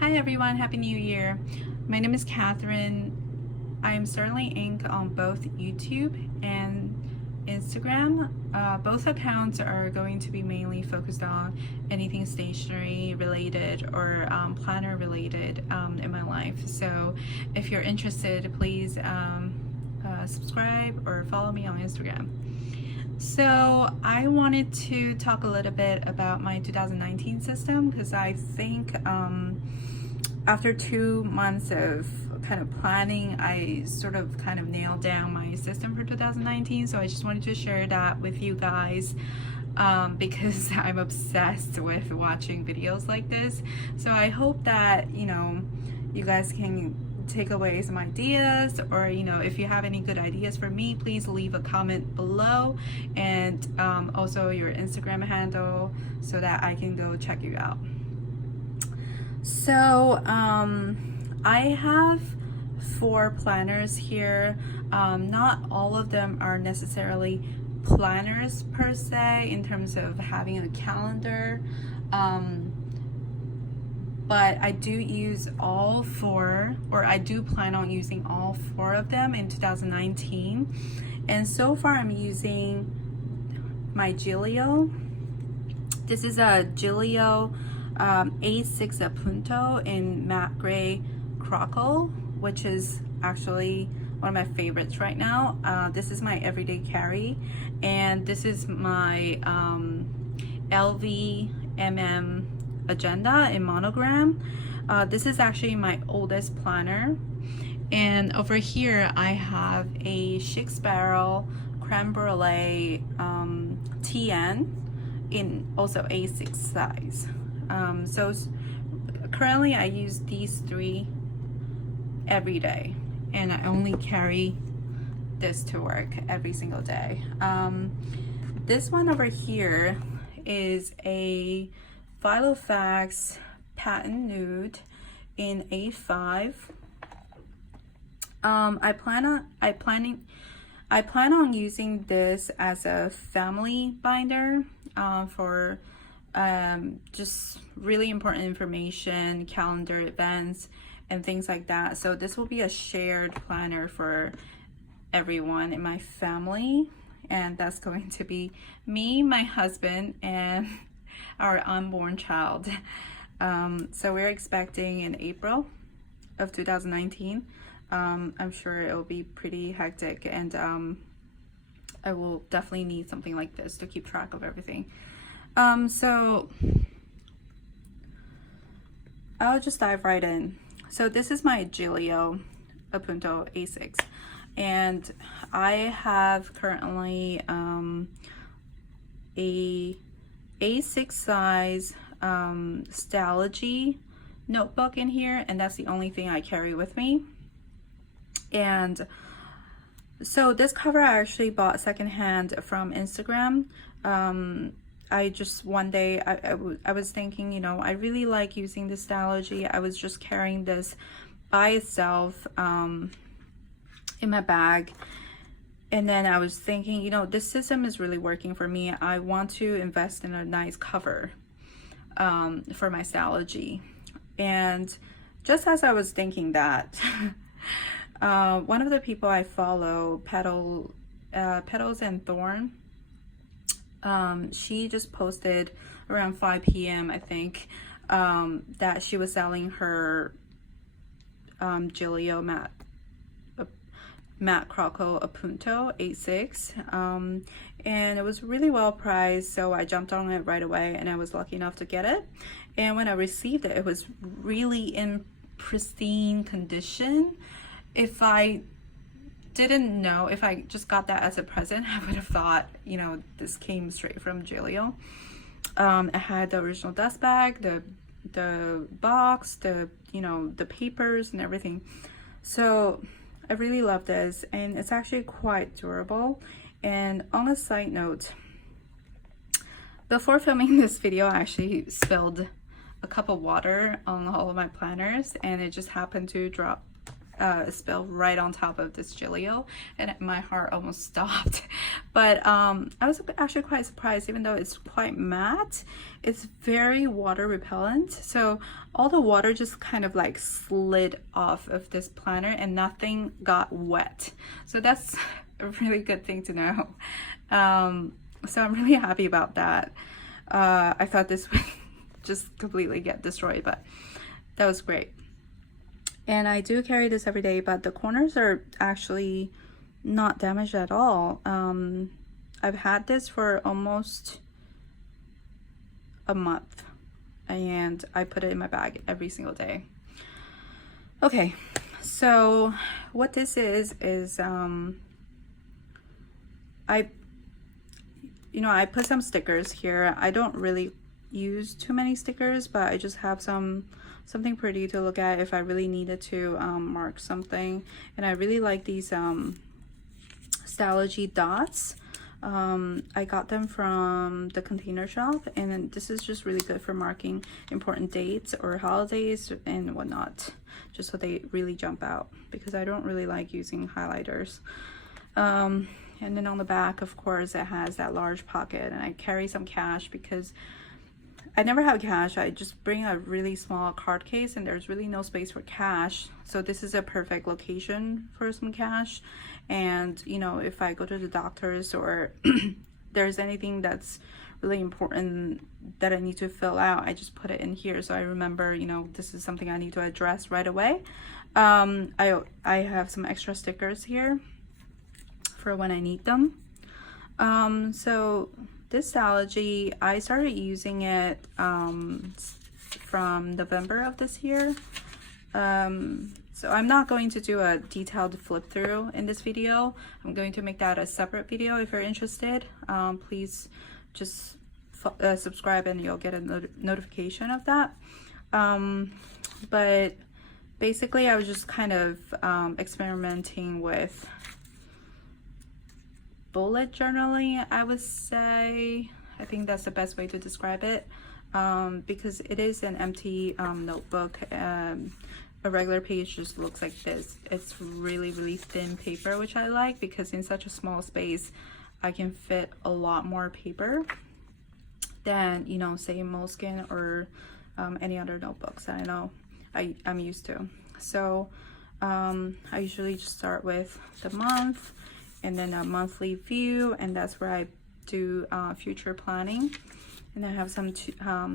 Hi everyone, Happy New Year. My name is Catherine. I am Sterling Inc. on both YouTube and Instagram. Both accounts are going to be mainly focused on anything stationery related or planner related in my life. So if you're interested, please subscribe or follow me on Instagram. So I wanted to talk a little bit about my 2019 system because I think after 2 months of kind of planning, I sort of kind of nailed down my system for 2019. So I just wanted to share that with you guys because I'm obsessed with watching videos like this. So I hope that, you guys can take away some ideas, or if you have any good ideas for me, please leave a comment below, and also your Instagram handle so that I can go check you out. So I have 4 planners here. Not all of them are necessarily planners per se in terms of having a calendar, but I do use all 4, or I do plan on using all 4 of them in 2019. And so far I'm using my Gillio. This is a Gillio A6 Appunto in matte gray crockle, which is actually one of my favorites right now. This is my everyday carry, and this is my LV agenda in monogram. This is actually my oldest planner, and over here I have a Chic Sparrow Creme Brûlée TN in also A6 size. So currently I use these 3 every day, and I only carry this to work every single day. This one over here is a Filofax patent nude in A5. I plan on using this as a family binder for just really important information, calendar events, and things like that. So this will be a shared planner for everyone in my family, and that's going to be me, my husband, and our unborn child. So we're expecting in April of 2019. I'm sure it will be pretty hectic, and I will definitely need something like this to keep track of everything. So I'll just dive right in. So this is my Gillio Appunto A6, and I have currently a A6 size Stalogy notebook in here, and that's the only thing I carry with me. And so this cover I actually bought secondhand from Instagram. I just one day I was thinking, I really like using the Stalogy. I was just carrying this by itself in my bag, and then I was thinking, this system is really working for me. I want to invest in a nice cover for my Stalogy. And just as I was thinking that, one of the people I follow, Petals and Thorn, she just posted around 5 p.m. I think, that she was selling her Gillio matte crockle Appunto A6, and it was really well priced, so I jumped on it right away, and I was lucky enough to get it. And when I received it, it was really in pristine condition. If I didn't know, if I just got that as a present, I would have thought, this came straight from Gillio. It had the original dust bag, the box, the papers and everything. So I really love this, and it's actually quite durable. And on a side note, before filming this video, I actually spilled a cup of water on all of my planners, and it just happened to drop spilled right on top of this Gillio, and my heart almost stopped. But I was actually quite surprised. Even though it's quite matte, it's very water repellent, so all the water just kind of like slid off of this planner and nothing got wet. So that's a really good thing to know. So I'm really happy about that. I thought this would just completely get destroyed, but that was great. And I do carry this every day, but the corners are actually not damaged at all. I've had this for almost a month, and I put it in my bag every single day. Okay, so what this is I put some stickers here. I don't really use too many stickers, but I just have something pretty to look at if I really needed to mark something. And I really like these Stalogy dots. I got them from the container shop, and this is just really good for marking important dates or holidays and whatnot, just so they really jump out, because I don't really like using highlighters. And then on the back, of course, it has that large pocket, and I carry some cash because I never have cash. I just bring a really small card case, and there's really no space for cash. So this is a perfect location for some cash. And, you know, if I go to the doctors or there's anything that's really important that I need to fill out, I just put it in here. So I remember, you know, this is something I need to address right away. I have some extra stickers here for when I need them. So this Stalogy, I started using it from November of this year. So I'm not going to do a detailed flip through in this video. I'm going to make that a separate video. If you're interested, please just subscribe and you'll get a notification of that. But basically I was just kind of experimenting with bullet journaling, I would say. I think that's the best way to describe it, because it is an empty notebook. A regular page just looks like this. It's really thin paper, which I like, because in such a small space I can fit a lot more paper than, you know, say Moleskine or any other notebooks that I know I'm used to. So I usually just start with the month and then a monthly view, and that's where I do future planning. And I have some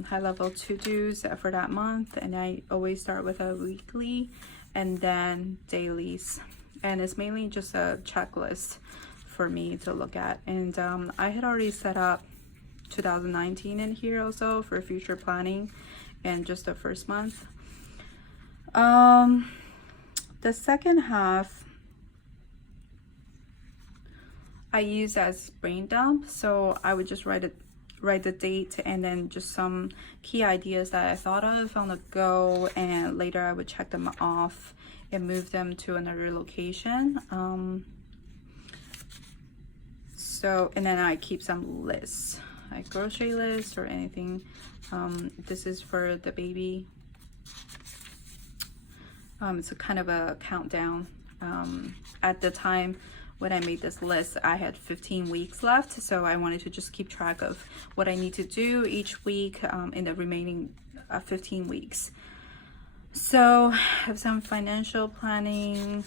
high-level to-dos for that month, and I always start with a weekly and then dailies. And it's mainly just a checklist for me to look at. And I had already set up 2019 in here also for future planning, and just the first month. The second half I use as brain dump, so I would just write the date and then just some key ideas that I thought of on the go, and later I would check them off and move them to another location. So, and then I keep some lists, like grocery lists or anything. This is for the baby. It's a kind of a countdown. At the time when I made this list, I had 15 weeks left, so I wanted to just keep track of what I need to do each week in the remaining 15 weeks. So I have some financial planning.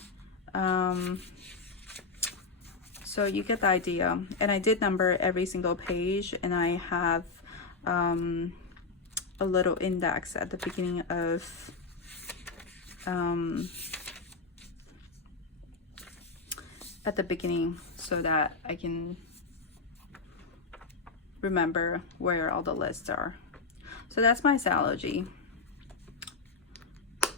So you get the idea. And I did number every single page, and I have a little index at the beginning of so that I can remember where all the lists are. So that's my Stalogy.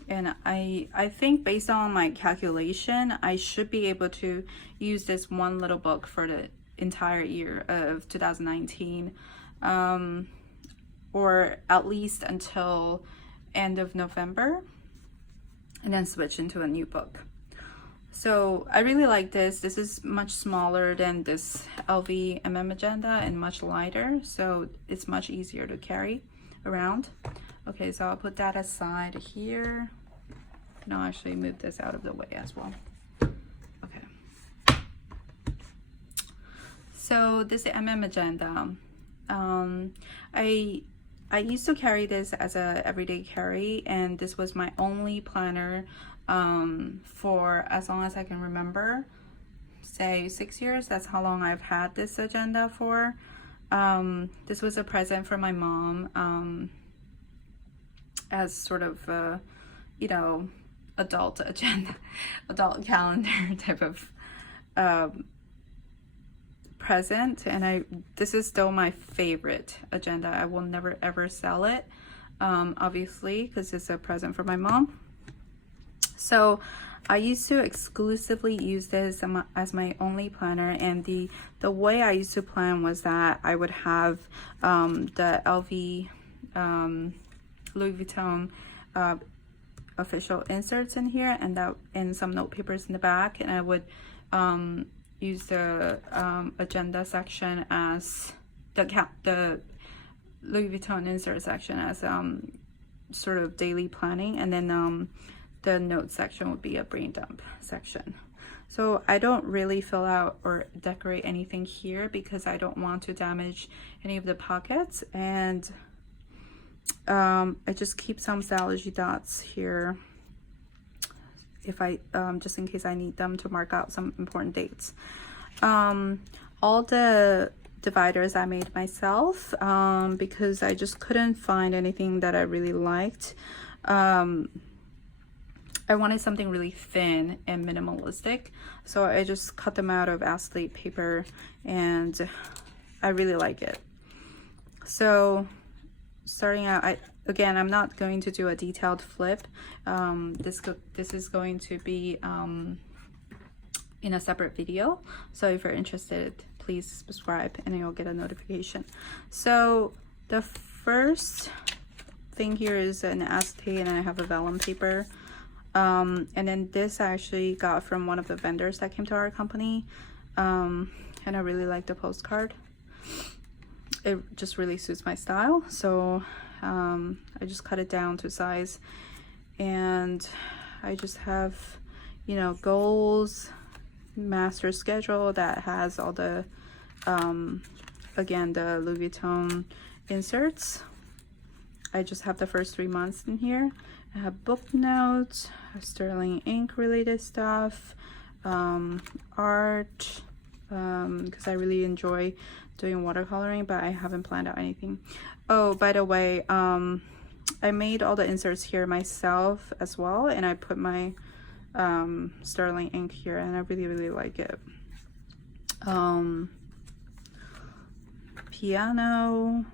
And I think based on my calculation, I should be able to use this one little book for the entire year of 2019, or at least until end of November, and then switch into a new book. So I really like this. This is much smaller than this LV Magenta and much lighter, so it's much easier to carry around. Okay, so I'll put that aside here. and I'll actually move this out of the way as well. Okay. So this is agenda. I used to carry this as a everyday carry, and this was my only planner for as long as I can remember, say 6 years. That's how long I've had this agenda for. This was a present from my mom as sort of you know, adult agenda, adult calendar type of present, and this is still my favorite agenda. I will never ever sell it, obviously, because it's a present for my mom. So I used to exclusively use this as my only planner, and the way I used to plan was that I would have the LV Louis Vuitton official inserts in here, and some note papers in the back, and I would use the agenda section as the Louis Vuitton insert section as sort of daily planning, and then the note section would be a brain dump section. So I don't really fill out or decorate anything here because I don't want to damage any of the pockets, and I just keep some Stalogy dots here if I just in case I need them to mark out some important dates. All the dividers I made myself because I just couldn't find anything that I really liked. I wanted something really thin and minimalistic, so I just cut them out of acetate paper, and I really like it. So starting out, I'm not going to do a detailed flip. This is going to be in a separate video, so if you're interested, please subscribe and you'll get a notification. So the first thing here is an acetate, and I have a vellum paper, and then this I actually got from one of the vendors that came to our company, and I really like the postcard. It just really suits my style, so I just cut it down to size, and I just have, you know, goals, master schedule that has all the again, the Louis Vuitton inserts. I just have the first 3 months in here. I have book notes, sterling ink related stuff, art, because I really enjoy doing watercoloring, but I haven't planned out anything. Oh, by the way, I made all the inserts here myself as well, and I put my sterling ink here, and I really like it. Piano,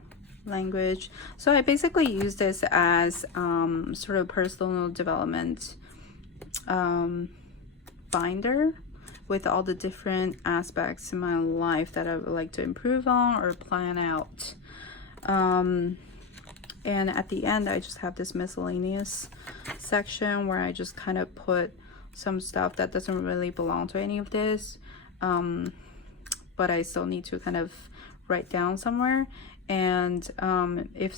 language. So I basically use this as sort of personal development binder with all the different aspects in my life that I would like to improve on or plan out. And at the end, I just have this miscellaneous section where I just kind of put some stuff that doesn't really belong to any of this, but I still need to kind of write down somewhere. And if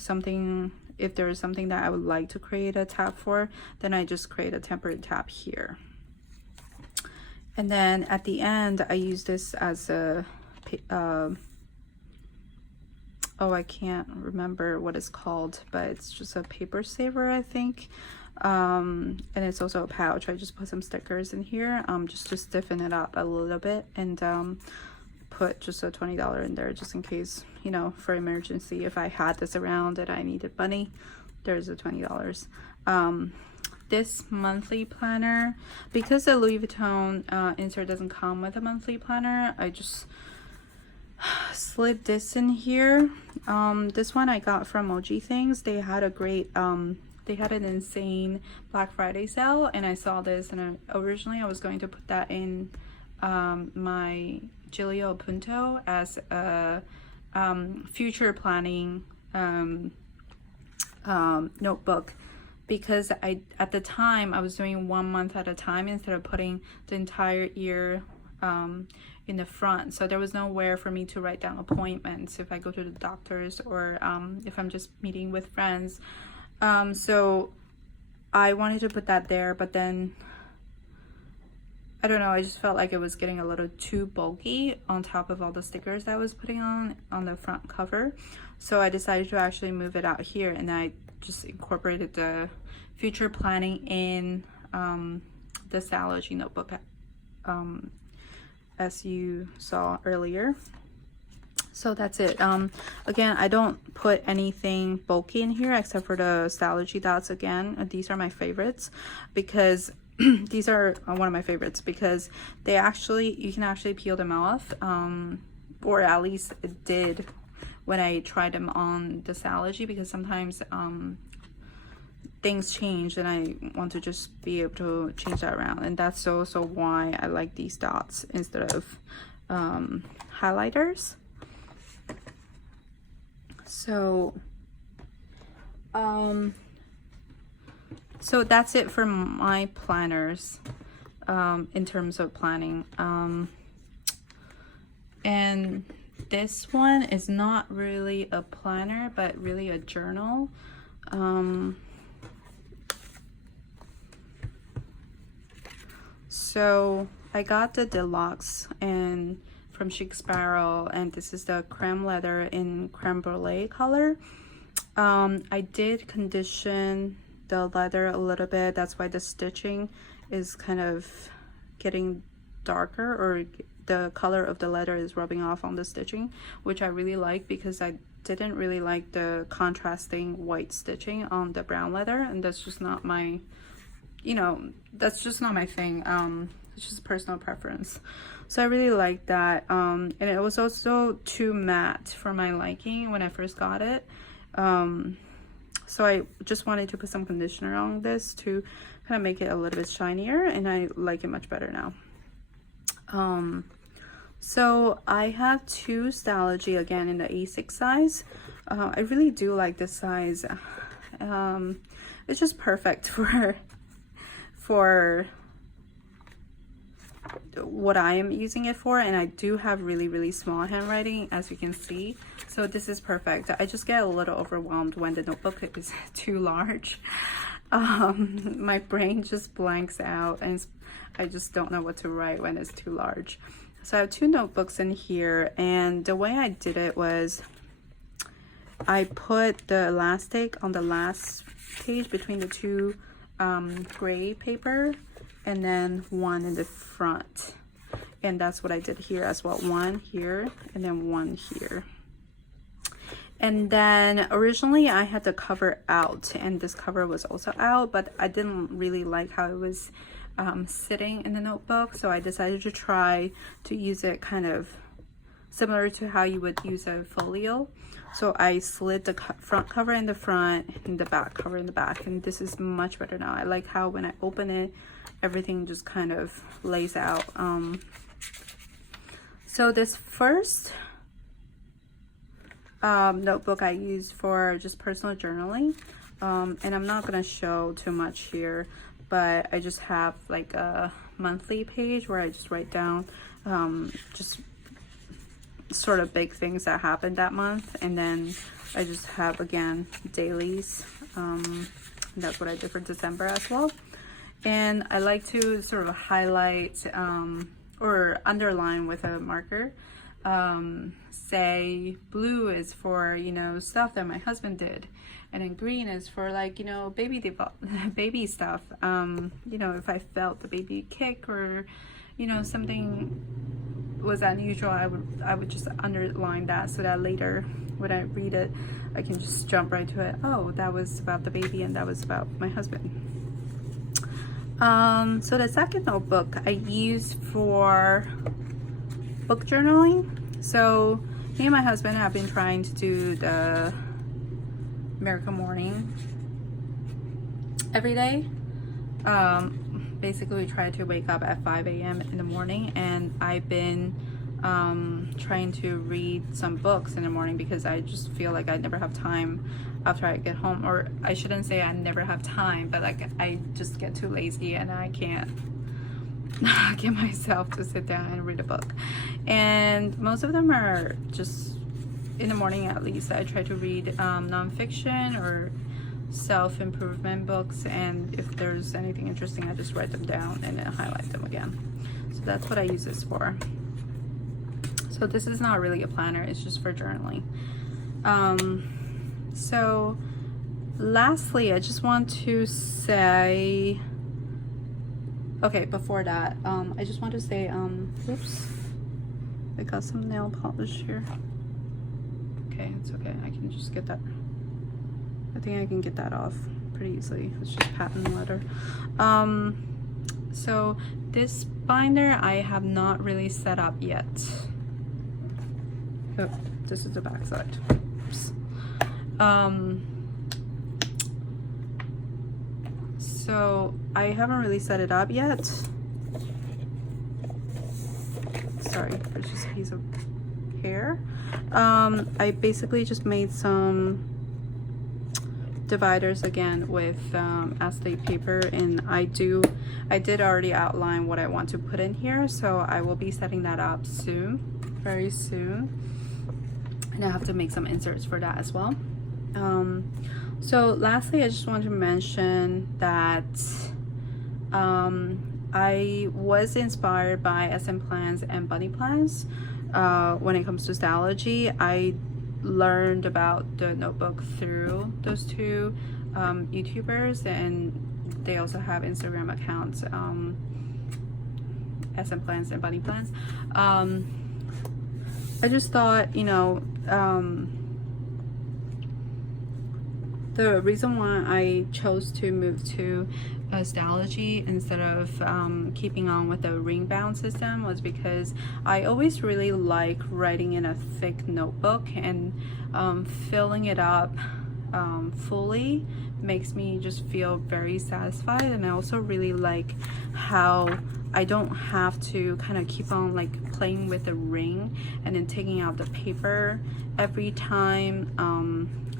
there is something that I would like to create a tab for, then I just create a temporary tab here. And then at the end, I use this as a oh, I can't remember what it's called, but it's just a paper saver, I think. And it's also a pouch. I just put some stickers in here just to stiffen it up a little bit, and put just a $20 in there just in case, you know, for emergency. If I had this around and I needed money, there's a $20. This monthly planner, because the Louis Vuitton insert doesn't come with a monthly planner, I just slid this in here. This one I got from OG Things. They had a great they had an insane Black Friday sale, and I saw this, and originally I was going to put that in my Gillio Appunto as a future planning notebook, because at the time I was doing 1 month at a time instead of putting the entire year in the front. So there was nowhere for me to write down appointments if I go to the doctors, or if I'm just meeting with friends. So I wanted to put that there, but then I don't know, I just felt like it was getting a little too bulky on top of all the stickers that I was putting on the front cover. So I decided to actually move it out here, and I just incorporated the future planning in the Stalogy notebook, as you saw earlier. So that's it. Again, I don't put anything bulky in here except for the Stalogy dots. Again, these are my favorites because these are one of my favorites because they actually, you can actually peel them off, or at least it did when I tried them on the Stalogy, because sometimes things change and I want to just be able to change that around, and that's also why I like these dots instead of highlighters. So so that's it for my planners in terms of planning. And this one is not really a planner, but really a journal. So I got the Deluxe and from Chic Sparrow, and this is the creme leather in creme brulee color. I did condition the leather a little bit, that's why the stitching is kind of getting darker, or the color of the leather is rubbing off on the stitching, which I really like because I didn't really like the contrasting white stitching on the brown leather, and that's just not my, you know, that's just not my thing. It's just personal preference. So I really like that, and it was also too matte for my liking when I first got it. So I just wanted to put some conditioner on this to kind of make it a little bit shinier, and I like it much better now. So I have two Stalogy again in the A6 size. I really do like this size. It's just perfect for what I am using it for, and I do have really small handwriting, as you can see, so this is perfect. I just get a little overwhelmed when the notebook is too large. My brain just blanks out and I just don't know what to write when it's too large. So I have two notebooks in here, and the way I did it was I put the elastic on the last page between the two gray paper, and then one in the front, and that's what I did here as well. One here and then one here. And then originally I had the cover out, and this cover was also out, but I didn't really like how it was sitting in the notebook, so I decided to try to use it kind of similar to how you would use a folio. So I slid the front cover in the front and the back cover in the back, and this is much better now. I like how when I open it, everything just kind of lays out. So this first notebook I use for just personal journaling, and I'm not gonna show too much here, but I just have like a monthly page where I just write down just sort of big things that happened that month, and then I just have again dailies. That's what I did for December as well. And I like to sort of highlight or underline with a marker. Say blue is for, you know, stuff that my husband did, and then green is for, like, you know, baby stuff. You know, if I felt the baby kick, or, you know, something was unusual, I would just underline that, so that later when I read it, I can just jump right to it. Oh, that was about the baby, and that was about my husband. So the second notebook I use for book journaling. So me and my husband have been trying to do the miracle morning every day. Basically we try to wake up at 5 a.m. in the morning, and I've been trying to read some books in the morning because I just feel like I never have time after I get home, or I shouldn't say I never have time, but like I just get too lazy and I can't get myself to sit down and read a book. And most of them are just in the morning. At least I try to read nonfiction or self-improvement books, and if there's anything interesting, I just write them down and then highlight them again. So that's what I use this for. So this is not really a planner, it's just for journaling. So lastly, I just want to say, okay, before that, I just want to say, oops, I got some nail polish here. Okay, it's okay, I can just get that. I think I can get that off pretty easily. It's just patent leather. So this binder I have not really set up yet. Oh, this is the back side. Oops. So I haven't really set it up yet. Sorry, there's just a piece of hair. I basically just made some dividers again with acetate paper, and I did already outline what I want to put in here, so I will be setting that up soon, very soon, and I have to make some inserts for that as well. So lastly, I just want to mention that I was inspired by SM plans and bunny plans when it comes to Stalogy. I learned about the notebook through those two YouTubers, and they also have Instagram accounts, SM plans and bunny plans. I just thought, you know, the reason why I chose to move to Stalogy instead of keeping on with the ring bound system was because I always really like writing in a thick notebook, and filling it up fully makes me just feel very satisfied. And I also really like how I don't have to kind of keep on like playing with the ring and then taking out the paper every time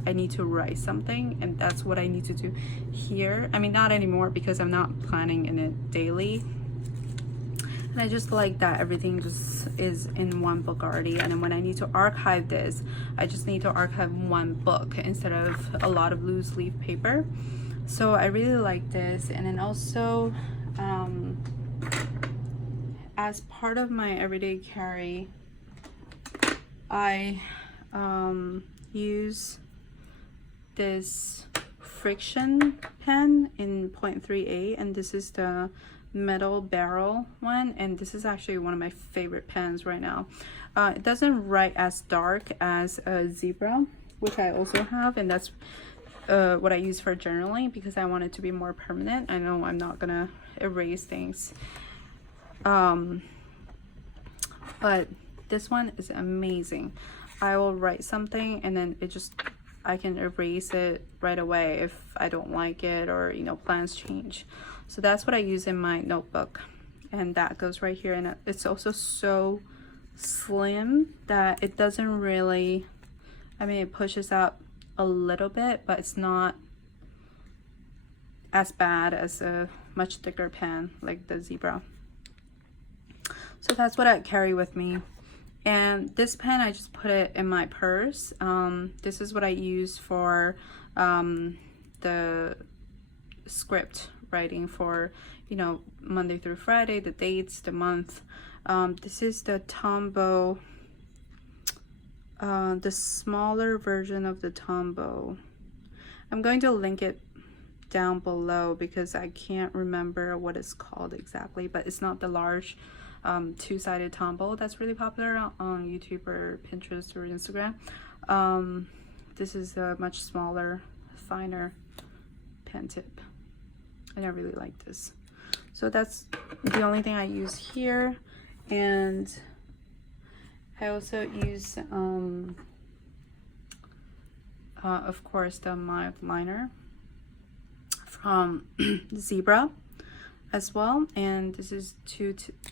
I need to write something, and that's what I need to do here. I mean, not anymore because I'm not planning in it daily, and I just like that everything just is in one book already, and then when I need to archive this, I just need to archive one book instead of a lot of loose leaf paper. So I really like this. And then also as part of my everyday carry, I use this friction pen in 0.38, and this is the metal barrel one, and this is actually one of my favorite pens right now. It doesn't write as dark as a zebra, which I also have, and that's what I use for journaling because I want it to be more permanent. I know I'm not gonna erase things, but this one is amazing. I will write something and then I can erase it right away if I don't like it, or you know, plans change. So that's what I use in my notebook, and that goes right here. And it's also so slim that it doesn't really, I mean, it pushes up a little bit, but it's not as bad as a much thicker pen like the zebra. So that's what I carry with me. And this pen, I just put it in my purse. This is what I use for the script writing for, you know, Monday through Friday, the dates, the month. This is the Tombow, the smaller version of the Tombow. I'm going to link it down below because I can't remember what it's called exactly, but it's not the large two-sided Tombow that's really popular on YouTube or Pinterest or Instagram. This is a much smaller, finer pen tip, and I really like this. So that's the only thing I use here. And I also use of course the mild liner from Zebra as well, and this is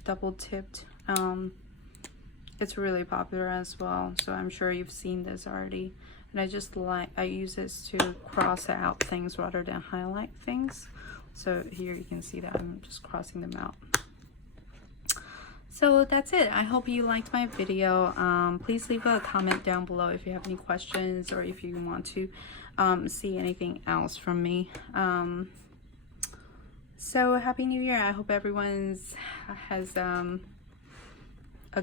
double tipped. It's really popular as well, so I'm sure you've seen this already. And I use this to cross out things rather than highlight things. So here you can see that I'm just crossing them out. So that's it. I hope you liked my video. Please leave a comment down below if you have any questions, or if you want to see anything else from me. So happy new year. I hope everyone's has a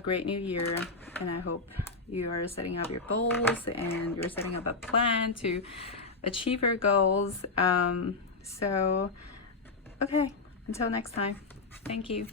great new year, and I hope you are setting up your goals and you're setting up a plan to achieve your goals. So okay, until next time, thank you.